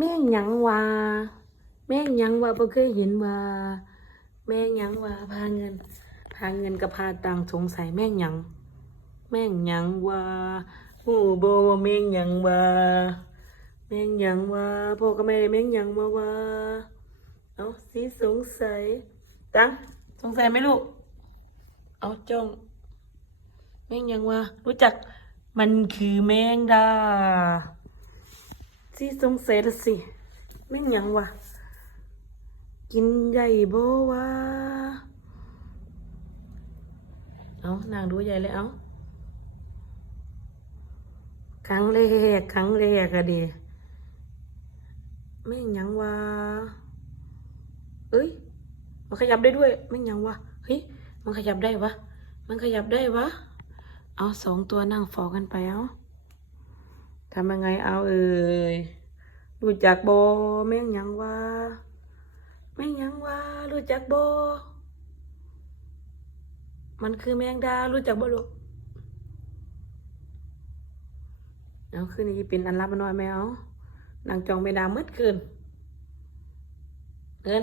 แม่งหยังว่าแม่งหยังว่าบ่เคยเห็นว่าแม่งหยังว่าพาเงิน พาเงินกับพาตังสงสัยแม่งหยัง แม่งหยังว่าหูบ่ว่าแม่งหยังว่าแม่งหยังว่าพ่อกับแม่แม่งหยังมาว่าเอาสิสงสัยตังสงสัยไหมลูกเอาจ้องแม่งหยังว่ารู้จักมันคือแมงดา สิสงสัยละสิแม่หยังวะกินใหญ่โบ่วะเอานางดูใหญ่เลยเอาครั้งแรกครั้งแรกอะดิแม่หยังวะเอ้ย มันขยับได้ด้วยแม่หยังวะเฮ้ยมันขยับได้วะมันขยับได้วะเอาสองตัวนั่งฟอกันไปเอาทำยังไงเอาเอ่ย รู้จักโบแม่งยังวะแม่งยังวะรู้จักโบมันคือแมงดารู้จักบอลูกเอาคืนนี้เป็นอันรับอันน้อยไหมเอานางจองเมดามืดคืนเงิน